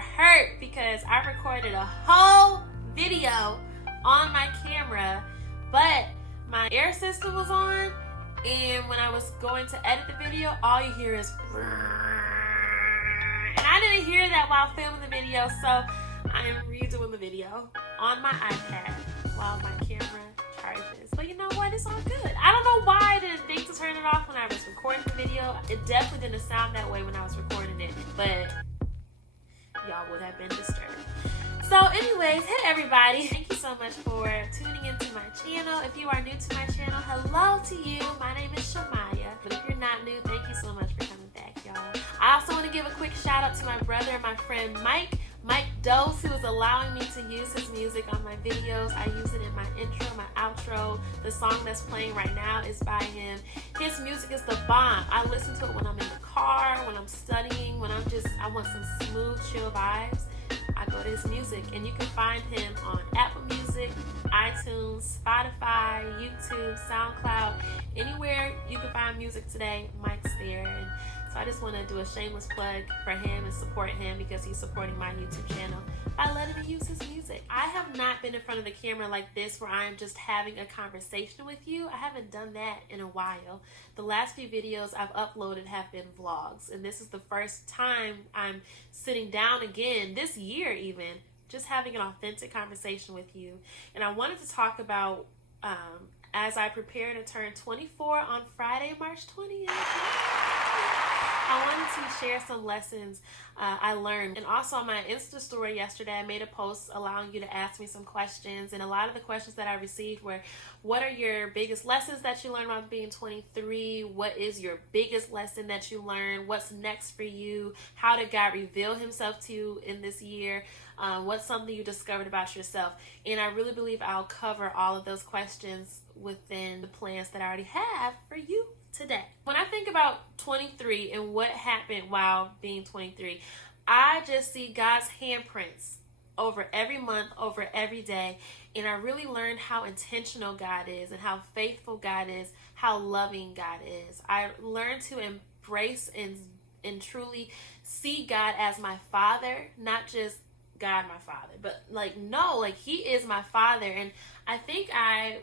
hurt because I recorded a whole video on my camera, but my air system was on, and when I was going to edit the video, all you hear is and I didn't hear that while filming the video, so I am redoing the video on my iPad while my camera charges. But you know what? It's all good. I don't know why I didn't think to turn it off when I was recording the video. It definitely didn't sound that way when I was recording it, but y'all would have been disturbed. So anyways, hey everybody, thank you so much for tuning into my channel. If you are new to my channel, hello to you. My name is Shamaya, but if you're not new, thank you so much for coming back, y'all. I also want to give a quick shout out to my brother and my friend Mike Dose, who is allowing me to use his music on my videos. I use it in my intro, my outro. The song that's playing right now is by him. His music is the bomb. I listen to it when I'm in the car, when I'm studying, when I want some smooth, chill vibes. I go to his music, and you can find him on Apple Music, iTunes, Spotify, YouTube, SoundCloud, anywhere you can find music today, Mike's there. And so I just want to do a shameless plug for him and support him because he's supporting my YouTube channel by letting me use his music. I have not been in front of the camera like this where I am just having a conversation with you. I haven't done that in a while. The last few videos I've uploaded have been vlogs, and this is the first time I'm sitting down again this year even, just having an authentic conversation with you. And I wanted to talk about as I prepare to turn 24 on Friday, March 20th. I wanted to share some lessons I learned. And also on my Insta story yesterday, I made a post allowing you to ask me some questions. And a lot of the questions that I received were, what are your biggest lessons that you learned about being 23? What is your biggest lesson that you learned? What's next for you? How did God reveal himself to you in this year? What's something you discovered about yourself? And I really believe I'll cover all of those questions within the plans that I already have for you today. When I think about 23 and what happened while being 23, I just see God's handprints over every month, over every day, and I really learned how intentional God is and how faithful God is, how loving God is. I learned to embrace and truly see God as my Father, not just God my Father, but he is my Father. And I think I,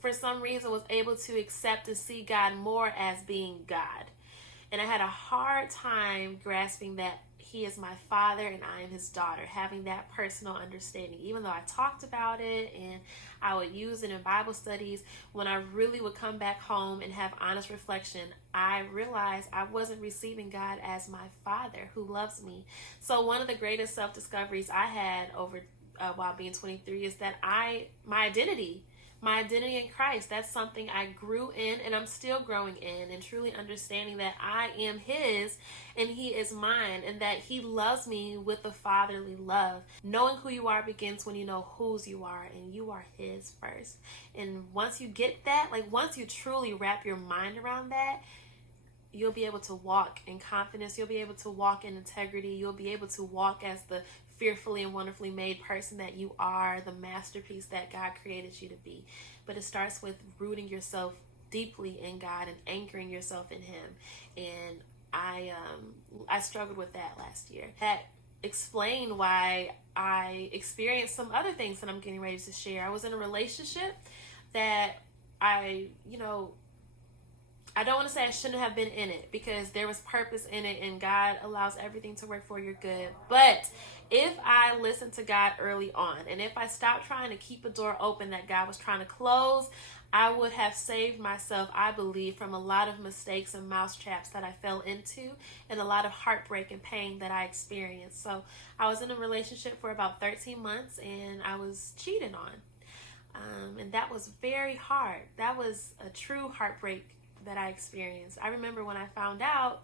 for some reason, was able to accept and see God more as being God. And I had a hard time grasping that he is my Father and I am his daughter, having that personal understanding. Even though I talked about it and I would use it in Bible studies, when I really would come back home and have honest reflection, I realized I wasn't receiving God as my Father who loves me. So one of the greatest self-discoveries I had over while being 23 is that my identity in Christ, that's something I grew in and I'm still growing in, and truly understanding that I am his and he is mine, and that he loves me with a fatherly love. Knowing who you are begins when you know whose you are, and you are his first. And once you get that, once you truly wrap your mind around that, you'll be able to walk in confidence. You'll be able to walk in integrity. You'll be able to walk as the fearfully and wonderfully made person that you are, the masterpiece that God created you to be. But it starts with rooting yourself deeply in God and anchoring yourself in him. And I struggled with that last year. That explained why I experienced some other things that I'm getting ready to share. I was in a relationship that I don't want to say I shouldn't have been in it, because there was purpose in it and God allows everything to work for your good. But if I listened to God early on, and if I stopped trying to keep a door open that God was trying to close, I would have saved myself, I believe, from a lot of mistakes and mousetraps that I fell into, and a lot of heartbreak and pain that I experienced. So I was in a relationship for about 13 months and I was cheated on. And that was very hard. That was a true heartbreak that I experienced. I remember when I found out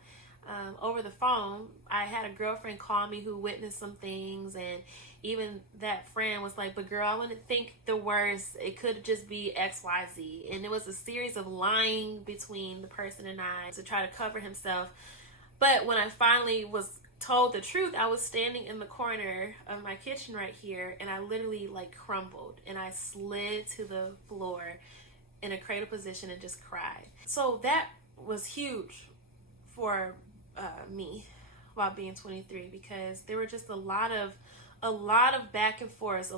over the phone, I had a girlfriend call me who witnessed some things, and even that friend was like, but girl, I wouldn't think the worst. It could just be XYZ. And it was a series of lying between the person and I to try to cover himself. But when I finally was told the truth, I was standing in the corner of my kitchen right here, and I literally crumbled and I slid to the floor in a cradle position and just cried. So that was huge for me about being 23 because there were just a lot of back and forth,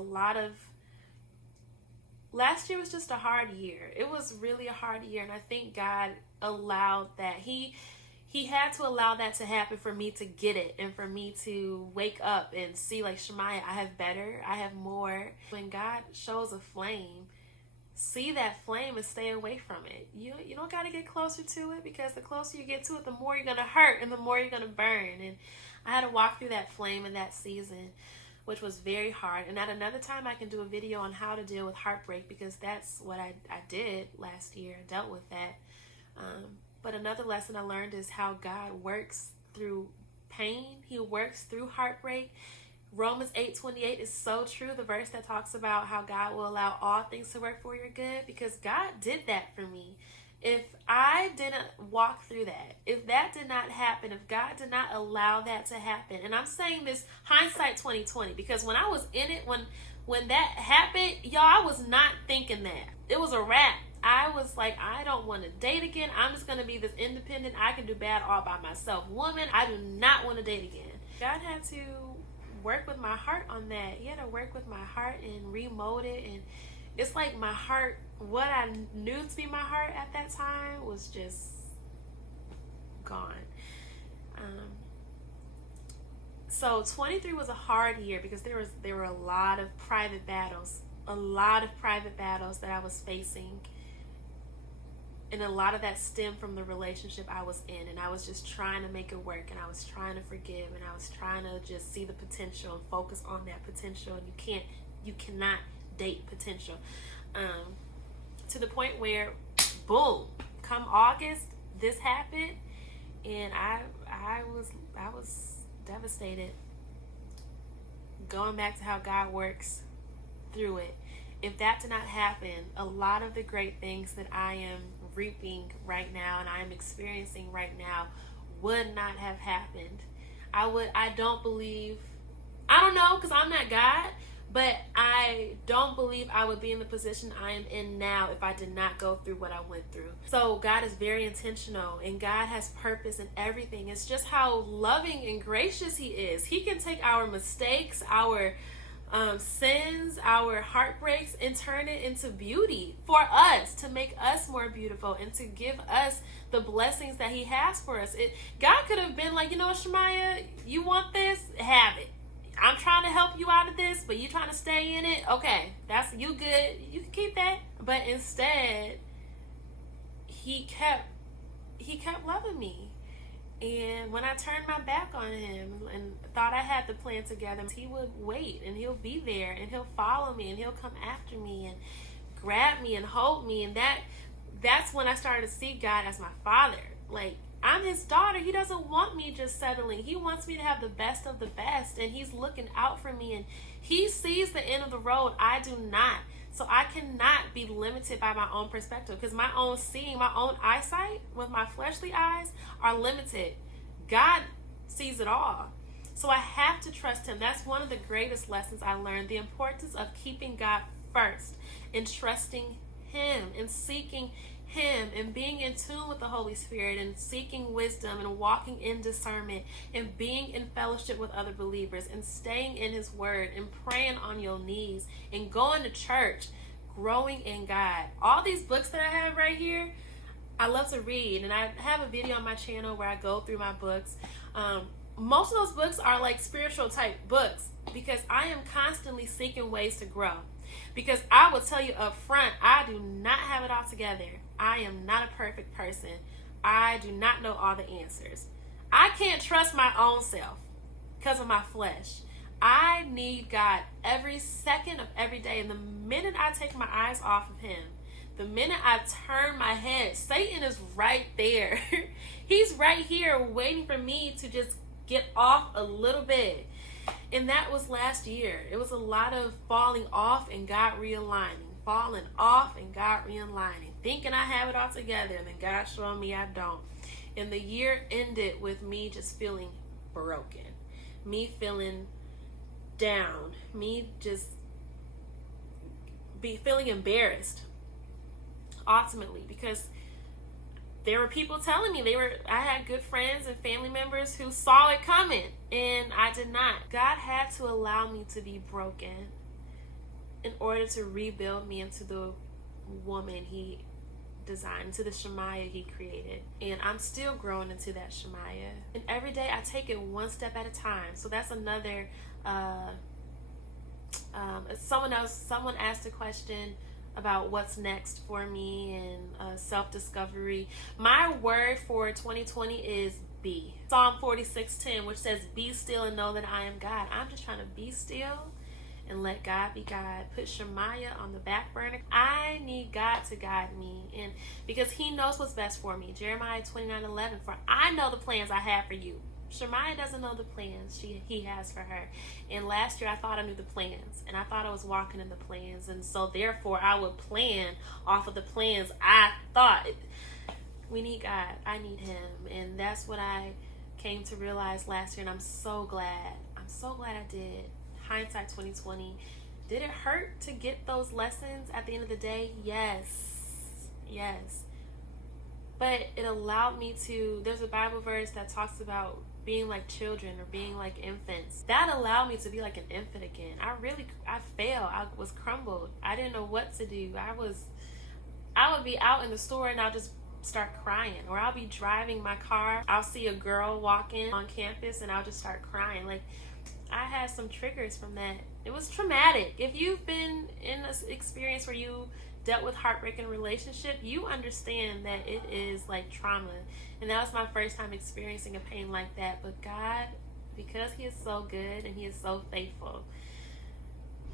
last year was just a hard year. It was really a hard year, and I think God allowed that. He had to allow that to happen for me to get it and for me to wake up and see, like, Shamaya, I have better, I have more. When God shows a flame, see that flame and stay away from it. You don't got to get closer to it, because the closer you get to it, the more you're going to hurt and the more you're going to burn. And I had to walk through that flame in that season, which was very hard. And at another time, I can do a video on how to deal with heartbreak, because that's what I did last year. I dealt with that. But another lesson I learned is how God works through pain. He works through heartbreak. Romans 8:28 is so true. The verse that talks about how God will allow all things to work for your good, because God did that for me. If I didn't walk through that, if that did not happen, if God did not allow that to happen, and I'm saying this hindsight 2020, because when I was in it, when that happened, y'all, I was not thinking that. It was a wrap. I was like, I don't want to date again. I'm just going to be this independent, I can do bad all by myself woman. I do not want to date again. God had to work with my heart on that. He had to work with my heart and remold it. And it's like my heart, what I knew to be my heart at that time, was just gone. So 23 was a hard year because there were a lot of private battles that I was facing. And a lot of that stemmed from the relationship I was in, and I was just trying to make it work, and I was trying to forgive, and I was trying to just see the potential and focus on that potential. And you cannot date potential. To the point where, boom, come August, this happened, and I was devastated. Going back to how God works through it. If that did not happen, a lot of the great things that I am reaping right now and I am experiencing right now would not have happened. I don't know, because I'm not God, but I don't believe I would be in the position I am in now if I did not go through what I went through. So God is very intentional, and God has purpose in everything. It's just how loving and gracious He is. He can take our mistakes, our sins, our heartbreaks, and turn it into beauty for us, to make us more beautiful and to give us the blessings that He has for us. God could have been like, you know what, Shamaya, you want this? Have it. I'm trying to help you out of this, but you trying to stay in it? Okay, that's you good. You can keep that. But instead, He kept loving me. And when I turned my back on Him and thought I had the plan together, He would wait, and He'll be there, and He'll follow me, and He'll come after me and grab me and hold me. And that's when I started to see God as my Father. Like, I'm His daughter. He doesn't want me just settling. He wants me to have the best of the best, and He's looking out for me, and He sees the end of the road. I do not. So I cannot be limited by my own perspective, because my own seeing, my own eyesight with my fleshly eyes are limited. God sees it all. So I have to trust Him. That's one of the greatest lessons I learned, the importance of keeping God first and trusting Him and seeking Him and being in tune with the Holy Spirit and seeking wisdom and walking in discernment and being in fellowship with other believers and staying in His Word and praying on your knees and going to church, growing in God. All these books that I have right here, I love to read, and I have a video on my channel where I go through my books. Most of those books are like spiritual type books, because I am constantly seeking ways to grow. Because I will tell you up front, I do not have it all together. I am not a perfect person. I do not know all the answers. I can't trust my own self because of my flesh. I need God every second of every day. And the minute I take my eyes off of Him, the minute I turn my head, Satan is right there. He's right here waiting for me to just get off a little bit. And that was last year. It was a lot of falling off and God realigning. Falling off and God realigning. Thinking I have it all together, and then God showing me I don't. And the year ended with me just feeling broken. Me feeling down. Me just feeling embarrassed. Ultimately, because there were people telling me I had good friends and family members who saw it coming, and I did not. God had to allow me to be broken in order to rebuild me into the woman he designed, into the Shamiyah he created. And I'm still growing into that Shamiyah. And every day I take it one step at a time. So that's another, someone asked a question about what's next for me and self-discovery. My word for 2020 is be. Psalm 46:10, which says, "Be still and know that I am God." I'm just trying to be still and let God be God. Put Shamiyah on the back burner. I need God to guide me, and because he knows what's best for me. Jeremiah 29:11, "For I know the plans I have for you." Shamiyah doesn't know the plans he has for her. And last year I thought I knew the plans, and I thought I was walking in the plans, and so therefore I would plan off of the plans I thought. We need God. I need him. And that's what I came to realize last year, and I'm so glad. I'm so glad I did. Hindsight 2020. Did it hurt to get those lessons at the end of the day? Yes. But it allowed me to, there's a Bible verse that talks about being like children or being like infants. That allowed me to be like an infant again. I failed. I was crumbled. I didn't know what to do. I would be out in the store and I'll just start crying, or I'll be driving my car. I'll see a girl walking on campus and I'll just start crying. Like, I had some triggers from that. It was traumatic. If you've been in an experience where you dealt with heartbreaking relationship, you understand that it is like trauma. And that was my first time experiencing a pain like that. But God, because he is so good and he is so faithful,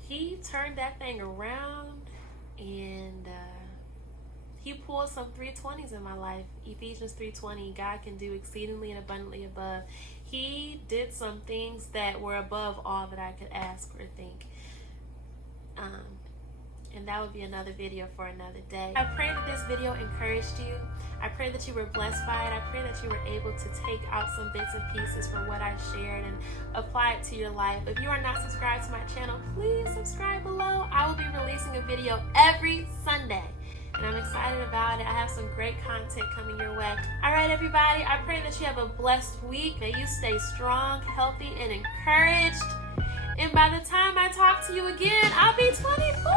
he turned that thing around, and he pulled some 320s in my life. Ephesians 3:20, God can do exceedingly and abundantly above. He did some things that were above all that I could ask or think. And that would be another video for another day. I pray that this video encouraged you. I pray that you were blessed by it. I pray that you were able to take out some bits and pieces from what I shared and apply it to your life. If you are not subscribed to my channel, please subscribe below. I will be releasing a video every Sunday, and I'm excited about it. I have some great content coming your way. All right, everybody, I pray that you have a blessed week. May you stay strong, healthy, and encouraged. And by the time I talk to you again, I'll be 24.